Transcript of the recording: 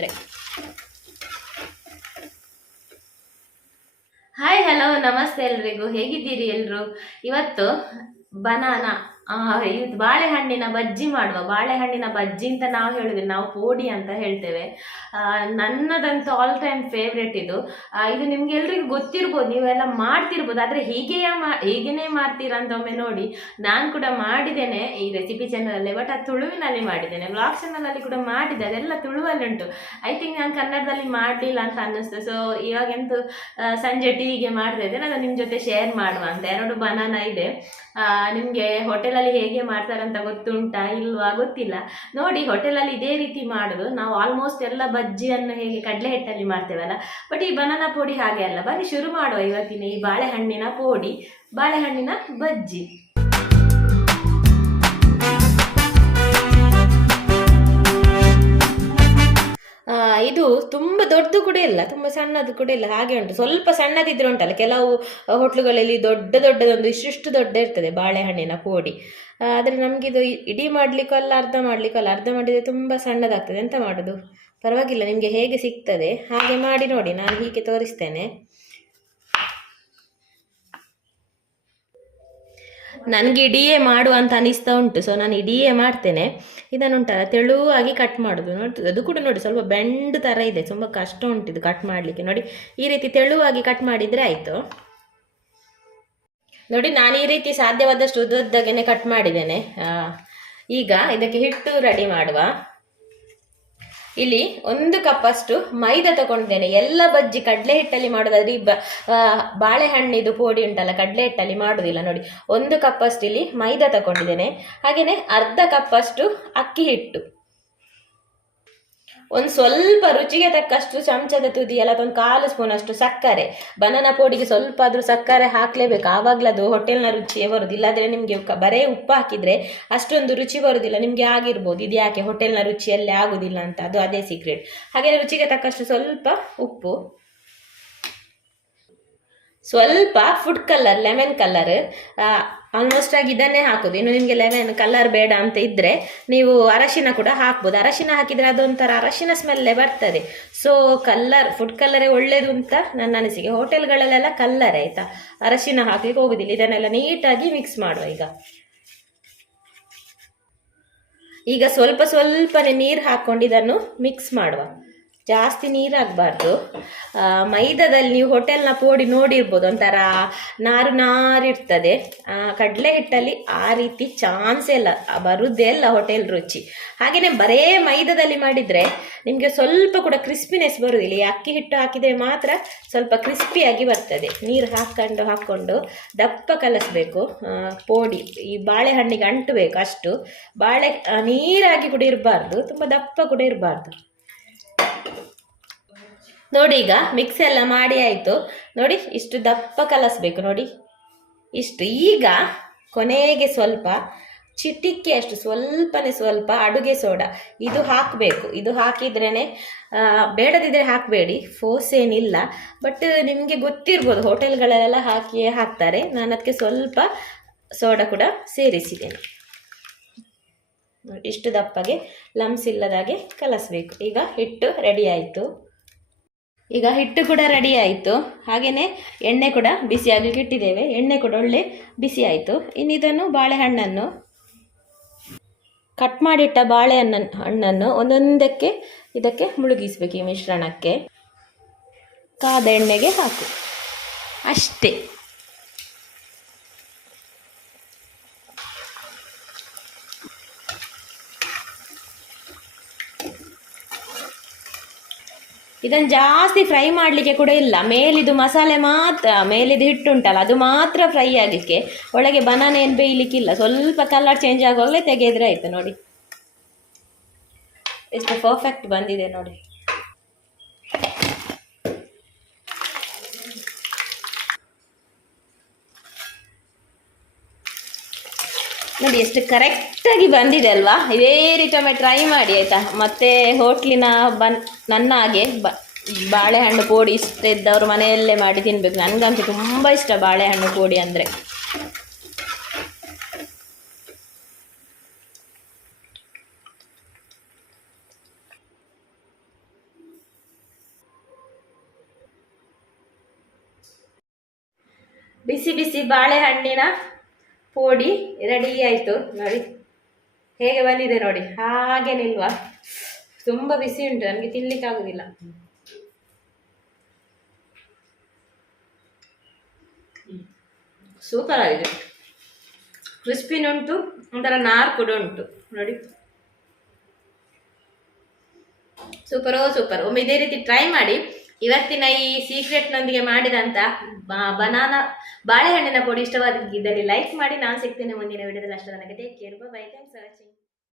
ಅಂದರೆ. Hi, hello, ನಮಸ್ತೆ ಎಲ್ರಿಗೂ. ಹೇಗಿದ್ದೀರಿ ಎಲ್ಲರೂ? ಇವತ್ತು ಬನಾನಾ ಇದು ಬಾಳೆಹಣ್ಣಿನ ಬಜ್ಜಿ ಮಾಡುವ. ಬಾಳೆಹಣ್ಣಿನ ಬಜ್ಜಿ ಅಂತ ನಾವು ಹೇಳುದಿಲ್ಲ, ನಾವು ಪೋಡಿ ಅಂತ ಹೇಳ್ತೇವೆ. ನನ್ನದಂತೂ ಆಲ್ ಟೈಮ್ ಫೇವ್ರೆಟ್ ಇದು. ಇದು ನಿಮ್ಗೆ ಎಲ್ರಿಗೂ ಗೊತ್ತಿರ್ಬೋದು, ನೀವೆಲ್ಲ ಮಾಡ್ತಿರ್ಬೋದು. ಆದರೆ ಹೀಗೇನೆ ಮಾಡ್ತೀರಾ ಅಂತ ಒಮ್ಮೆ ನೋಡಿ. ನಾನು ಕೂಡ ಮಾಡಿದ್ದೇನೆ ಈ ರೆಸಿಪಿ ಚಾನಲಲ್ಲಿ, ಬಟ್ ಅದು ತುಳುವಿನಲ್ಲಿ ಮಾಡಿದ್ದೇನೆ. ವ್ಲಾಗ್ ಚಾನಲಲ್ಲಿ ಕೂಡ ಮಾಡಿದ್ದೆ, ಅದೆಲ್ಲ ತುಳುವಲ್ಲಿ ಉಂಟು. ಐ ಥಿಂಕ್ ನಾನು ಕನ್ನಡದಲ್ಲಿ ಮಾಡಲಿಲ್ಲ ಅಂತ ಅನ್ನಿಸ್ತು. ಸೊ ಇವಾಗಂತೂ ಸಂಜೆ ಟೀಗೆ ಮಾಡ್ತಾ ಇದ್ದೆ, ನಾನು ನಿಮ್ಮ ಜೊತೆ ಶೇರ್ ಮಾಡುವ ಅಂತ. 2 ಬನಾನಾ ಇದೆ. ನಿಮಗೆ ಹೋಟೆಲಲ್ಲಿ ಹೇಗೆ ಮಾಡ್ತಾರಂತ ಗೊತ್ತುಂಟಾ ಇಲ್ವಾ ಗೊತ್ತಿಲ್ಲ. ನೋಡಿ, ಹೋಟೆಲಲ್ಲಿ ಇದೇ ರೀತಿ ಮಾಡೋದು. ನಾವು ಆಲ್ಮೋಸ್ಟ್ ಎಲ್ಲ ಬಜ್ಜಿಯನ್ನು ಹೇಗೆ ಕಡಲೆ ಹಿಟ್ಟಲ್ಲಿ ಮಾಡ್ತೇವಲ್ಲ, ಬಟ್ ಈ ಬನಾನಾ ಪೋಡಿ ಹಾಗೆ ಅಲ್ಲ. ಬನ್ನಿ ಶುರು ಮಾಡುವ ಇವತ್ತಿನ ಈ ಬಾಳೆಹಣ್ಣಿನ ಪೋಡಿ, ಬಾಳೆಹಣ್ಣಿನ ಬಜ್ಜಿ. ಇದು ತುಂಬ ದೊಡ್ಡದು ಕೂಡ ಇಲ್ಲ, ತುಂಬ ಸಣ್ಣದು ಕೂಡ ಇಲ್ಲ, ಹಾಗೆ ಉಂಟು. ಸ್ವಲ್ಪ ಸಣ್ಣದಿದ್ರೆ ಉಂಟಲ್ಲ, ಕೆಲವು ಹೋಟ್ಲುಗಳಲ್ಲಿ ದೊಡ್ಡದೊಂದು ಇಷ್ಟಿಷ್ಟು ದೊಡ್ಡ ಇರ್ತದೆ ಬಾಳೆಹಣ್ಣಿನ ಪೋಡಿ. ಆದರೆ ನಮಗಿದು ಇಡೀ ಮಾಡಲಿಕ್ಕಲ್ಲ, ಅರ್ಧ ಮಾಡಲಿಕ್ಕಲ್ಲ. ಅರ್ಧ ಮಾಡಿದರೆ ತುಂಬ ಸಣ್ಣದಾಗ್ತದೆ. ಎಂತ ಮಾಡೋದು, ಪರವಾಗಿಲ್ಲ, ನಿಮಗೆ ಹೇಗೆ ಸಿಗ್ತದೆ ಹಾಗೆ ಮಾಡಿ ನೋಡಿ. ನಾನು ಹೀಗೆ ತೋರಿಸ್ತೇನೆ. ನನಗೆ ಇಡಿಯೇ ಮಾಡುವ ಅಂತ ಅನಿಸ್ತಾ ಉಂಟು, ಸೊ ನಾನು ಇಡಿಯೇ ಮಾಡ್ತೇನೆ. ಇದನ್ನುಂಟಲ್ಲ ತೆಳುವಾಗಿ ಕಟ್ ಮಾಡೋದು. ನೋಡಿ, ಅದು ಕೂಡ ನೋಡಿ ಸ್ವಲ್ಪ ಬೆಂಡ್ ಥರ ಇದೆ, ತುಂಬ ಕಷ್ಟ ಉಂಟಿದು ಕಟ್ ಮಾಡಲಿಕ್ಕೆ. ನೋಡಿ, ಈ ರೀತಿ ತೆಳುವಾಗಿ ಕಟ್ ಮಾಡಿದರೆ ಆಯಿತು. ನೋಡಿ, ನಾನು ಈ ರೀತಿ ಸಾಧ್ಯವಾದಷ್ಟು ಉದ್ದದ್ದಗೆನೆ ಕಟ್ ಮಾಡಿದ್ದೇನೆ. ಈಗ ಇದಕ್ಕೆ ಹಿಟ್ಟು ರೆಡಿ ಮಾಡುವ. ಇಲ್ಲಿ 1 ಕಪ್ಪಷ್ಟು ಮೈದಾ ತಗೊಂಡಿದ್ದೇನೆ. ಎಲ್ಲ ಬಜ್ಜಿ ಕಡಲೆ ಹಿಟ್ಟಲ್ಲಿ ಮಾಡೋದಾದ್ರೆ ಈ ಬಾಳೆಹಣ್ಣಿದು ಪೋಡಿ ಉಂಟಲ್ಲ, ಕಡಲೆ ಹಿಟ್ಟಲ್ಲಿ ಮಾಡೋದಿಲ್ಲ. ನೋಡಿ, 1 ಕಪ್ಪಷ್ಟು ಇಲ್ಲಿ ಮೈದಾ ತಗೊಂಡಿದ್ದೇನೆ. ಹಾಗೆಯೇ ಅರ್ಧ ಕಪ್ಪಷ್ಟು ಅಕ್ಕಿ ಹಿಟ್ಟು, ಒಂದು ಸ್ವಲ್ಪ ರುಚಿಗೆ ತಕ್ಕಷ್ಟು ಚಮಚದ ತುದಿ ಎಲ್ಲ ಒಂದು 1/4 ಸ್ಪೂನ್ ಅಷ್ಟು ಸಕ್ಕರೆ. ಬನಾನಾ ಪೋಡಿಗೆ ಸ್ವಲ್ಪ ಆದರೂ ಸಕ್ಕರೆ ಹಾಕಲೇಬೇಕು, ಆವಾಗಲದು ಹೋಟೆಲ್ನ ರುಚಿಯೇ ಬರೋದು. ಇಲ್ಲಾಂದರೆ ನಿಮಗೆ ಬರೇ ಉಪ್ಪು ಹಾಕಿದರೆ ಅಷ್ಟೊಂದು ರುಚಿ ಬರೋದಿಲ್ಲ. ನಿಮಗೆ ಆಗಿರ್ಬೋದು ಇದು ಯಾಕೆ ಹೋಟೆಲ್ನ ರುಚಿಯಲ್ಲೇ ಆಗೋದಿಲ್ಲ ಅಂತ, ಅದು ಅದೇ ಸೀಕ್ರೆಟ್. ಹಾಗೆ ರುಚಿಗೆ ತಕ್ಕಷ್ಟು ಸ್ವಲ್ಪ ಉಪ್ಪು, ಸ್ವಲ್ಪ food colour, lemon colour. Almost ಆಗಿ ಇದನ್ನೇ ಹಾಕೋದು. ಇನ್ನು ನಿಮಗೆ ಲೆಮನ್ ಕಲರ್ ಬೇಡ ಅಂತ ಇದ್ದರೆ ನೀವು ಅರಶಿನ ಕೂಡ ಹಾಕ್ಬೋದು. ಅರಶಿನ ಹಾಕಿದರೆ ಅದೊಂಥರ ಅರಶಿನ ಸ್ಮೆಲ್ಲೇ ಬರ್ತದೆ. ಸೊ ಫುಡ್ ಕಲ್ಲರೇ ಒಳ್ಳೇದು ಅಂತ ನನ್ನ ಅನಿಸಿಕೆ. ಹೋಟೆಲ್ಗಳಲ್ಲೆಲ್ಲ ಕಲ್ಲರೇ, ಆಯಿತಾ, ಅರಶಿನ ಹಾಕ್ಲಿಕ್ಕೆ ಹೋಗೋದಿಲ್ಲ. ಇದನ್ನೆಲ್ಲ ನೀಟಾಗಿ ಮಿಕ್ಸ್ ಮಾಡುವ. ಈಗ ಸ್ವಲ್ಪನೇ ನೀರು ಹಾಕ್ಕೊಂಡು ಇದನ್ನು ಮಿಕ್ಸ್ ಮಾಡುವ. ಜಾಸ್ತಿ ನೀರಾಗಬಾರ್ದು. ಮೈದಾದಲ್ಲಿ ನೀವು ಹೋಟೆಲ್ನ ಪೋಡಿ ನೋಡಿರ್ಬೋದು, ಒಂಥರ ನಾರಿರ್ತದೆ. ಕಡಲೆ ಹಿಟ್ಟಲ್ಲಿ ಆ ರೀತಿ ಚಾನ್ಸೇ ಇಲ್ಲ, ಬರುವುದೇ ಇಲ್ಲ ಹೋಟೆಲ್ ರುಚಿ. ಹಾಗೆಯೇ ಬರೇ ಮೈದಾದಲ್ಲಿ ಮಾಡಿದರೆ ನಿಮಗೆ ಸ್ವಲ್ಪ ಕೂಡ ಕ್ರಿಸ್ಪಿನೆಸ್ ಬರುವುದಿಲ್ಲ. ಈ ಅಕ್ಕಿ ಹಿಟ್ಟು ಹಾಕಿದರೆ ಮಾತ್ರ ಸ್ವಲ್ಪ ಕ್ರಿಸ್ಪಿಯಾಗಿ ಬರ್ತದೆ. ನೀರು ಹಾಕ್ಕೊಂಡು ದಪ್ಪ ಕಲಸಬೇಕು ಪೋಡಿ. ಈ ಬಾಳೆಹಣ್ಣಿಗೆ ಅಂಟಬೇಕು ಅಷ್ಟು. ನೀರಾಗಿ ಕೂಡ ಇರಬಾರ್ದು, ತುಂಬ ದಪ್ಪ ಕೂಡ ಇರಬಾರ್ದು. ನೋಡಿ, ಈಗ ಮಿಕ್ಸ್ ಎಲ್ಲ ಮಾಡಿ ಆಯಿತು. ನೋಡಿ, ಇಷ್ಟು ದಪ್ಪ ಕಲಸಬೇಕು. ನೋಡಿ ಇಷ್ಟು. ಈಗ ಕೊನೆಗೆ ಸ್ವಲ್ಪ ಚಿಟಿಕೆ ಅಷ್ಟು ಸ್ವಲ್ಪ ಅಡುಗೆ ಸೋಡಾ ಇದು ಹಾಕಬೇಕು. ಇದು ಹಾಕಿದ್ರೇ, ಬೇಡದಿದ್ದರೆ ಹಾಕಬೇಡಿ, ಫೋರ್ಸ್ ಏನಿಲ್ಲ. ಬಟ್ ನಿಮಗೆ ಗೊತ್ತಿರ್ಬೋದು ಹೋಟೆಲ್ಗಳಲ್ಲೆಲ್ಲ ಹಾಕ್ತಾರೆ. ನಾನು ಅದಕ್ಕೆ ಸ್ವಲ್ಪ ಸೋಡಾ ಕೂಡ ಸೇರಿಸಿದ್ದೇನೆ. ಇಷ್ಟು ದಪ್ಪಗೆ ಲಮ್ಸ್ ಇಲ್ಲದಾಗೆ ಕಲಸಬೇಕು. ಈಗ ಹಿಟ್ಟು ರೆಡಿ ಆಯಿತು. ಈಗ ಹಿಟ್ಟು ಕೂಡ ರೆಡಿ ಆಯಿತು. ಹಾಗೆಯೇ ಎಣ್ಣೆ ಕೂಡ ಬಿಸಿ ಆಗಲಿಕ್ಕೆ ಇಟ್ಟಿದ್ದೇವೆ. ಎಣ್ಣೆ ಕೂಡ ಒಳ್ಳೆ ಬಿಸಿ ಆಯಿತು. ಇನ್ನು ಇದನ್ನು ಬಾಳೆಹಣ್ಣನ್ನು, ಕಟ್ ಮಾಡಿಟ್ಟ ಹಣ್ಣನ್ನು ಒಂದೊಂದಕ್ಕೆ ಇದಕ್ಕೆ ಮುಳುಗಿಸಬೇಕು. ಈ ಮಿಶ್ರಣಕ್ಕೆ ಕಾದ ಎಣ್ಣೆಗೆ ಹಾಕು, ಅಷ್ಟೇ. ಇದನ್ನು ಜಾಸ್ತಿ ಫ್ರೈ ಮಾಡಲಿಕ್ಕೆ ಕೂಡ ಇಲ್ಲ. ಮೇಲಿದು ಮಸಾಲೆ ಮಾತ್ರ, ಮೇಲಿದು ಹಿಟ್ಟುಂಟಲ್ಲ ಅದು ಮಾತ್ರ ಫ್ರೈ ಆಗಲಿಕ್ಕೆ. ಒಳಗೆ ಬನಾನ ಏನು ಬೇಯಲಿಕ್ಕಿಲ್ಲ. ಸ್ವಲ್ಪ ಕಲರ್ ಚೇಂಜ್ ಆಗುವಾಗಲೇ ತೆಗೆದ್ರೆ ಆಯಿತು. ನೋಡಿ ಎಷ್ಟು ಪರ್ಫೆಕ್ಟ್ ಬಂದಿದೆ ನೋಡಿ. ನೋಡಿ ಎಷ್ಟು ಕರೆಕ್ಟಾಗಿ ಬಂದಿದೆ ಅಲ್ವಾ. ಇದೇ ರೀತಿ ಒಮ್ಮೆ ಟ್ರೈ ಮಾಡಿ ಆಯಿತಾ. ಮತ್ತು ಹೋಟ್ಲಿನ ನನ್ನ ಹಾಗೆ ಬಾಳೆಹಣ್ಣು ಪೋಡಿ ಇಷ್ಟ ಇದ್ದವರು ಮನೆಯಲ್ಲೇ ಮಾಡಿ ತಿನ್ನಬೇಕು. ನನಗಂತೂ ತುಂಬ ಇಷ್ಟ ಬಾಳೆಹಣ್ಣು ಪೋಡಿ ಅಂದರೆ. ಬಿಸಿ ಬಿಸಿ ಬಾಳೆಹಣ್ಣಿನ ಪೋಡಿ ರೆಡಿ ಆಯ್ತು ನೋಡಿ, ಹೇಗೆ ಬಂದಿದೆ ನೋಡಿ, ಹಾಗೆ ನಿಲ್ವಾ, ತುಂಬಾ ಬಿಸಿ ಉಂಟು, ನನಗೆ ತಿನ್ಲಿಕ್ಕೆ ಆಗುದಿಲ್ಲ. ಸೂಪರ್ ಆಗಿದೆ, ಕ್ರಿಸ್ಪಿನುಂಟು, ಒಂಥರ ನಾರು ಕೂಡ ಉಂಟು ನೋಡಿ, ಸೂಪರ್. ಒಮ್ಮೆ ಇದೇ ರೀತಿ ಟ್ರೈ ಮಾಡಿ. ಇವತ್ತಿನ ಈ ಸೀಕ್ರೆಟ್ನೊಂದಿಗೆ ಮಾಡಿದಂತ ಬನಾನಾ ಬಾಳೆಹಣ್ಣಿನ ಪುಡಿ ಇಷ್ಟವಾಗಿದ್ದಲ್ಲಿ ಲೈಕ್ ಮಾಡಿ. ನಾನು ಸಿಗ್ತೇನೆ ಮುಂದಿನ ವಿಡಿಯೋದಲ್ಲಿ. ಅಷ್ಟು ನನಗೆ take care, by, thanks for watching.